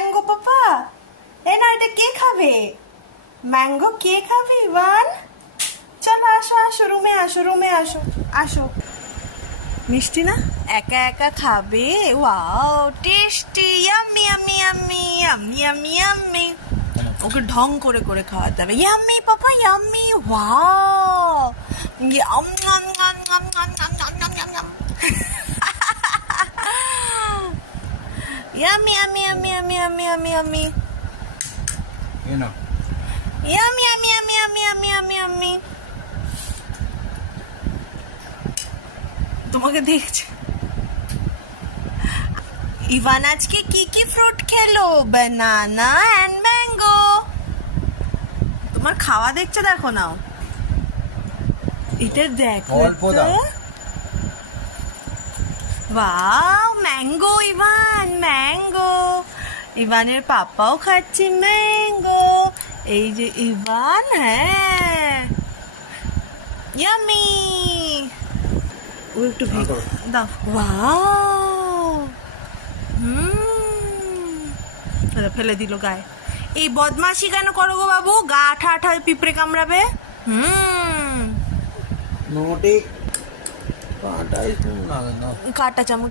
Mango পাপা, এই না এটা কে খাবে? ম্যাঙ্গো কে খাবে ইভান? চলো আসো আসো, রুমে আসো, রুমে আসো, আসো। মিষ্টি না, একা একা খাবে? Wow tasty, yummy yummy yummy yummy yummy yummy. Okay ঢং করে করে খাওয়াতে হবে। Yummy papa yummy, wow yum yum yum yum yum yum yum yum yum. Yummy, yummy, yummy, yummy, yummy, yummy, yummy. You know. Yummy, yummy, yummy, yummy, yummy, yummy, yummy. তোমাকে দেখছে। Ivan আজকে কি কি ফ্রুট খেলো? Banana and mango. তোমার খাওয়া দেখছে, দেখো নাও। এটা দেখো তো। Wow mango Ivan, mango. ইভানের পাপাও খাচ্ছে ম্যাঙ্গো। এই যে ইভান, হ্যাঁ ইয়ামি। ও একটু দাও। ওয়াও ফেলে দিল গায়ে। এই বদমাশি কেন করো গো বাবু? গা আঠা আঠা পিঁপড়ে কামড়াবে। নোটে কাটা চামচ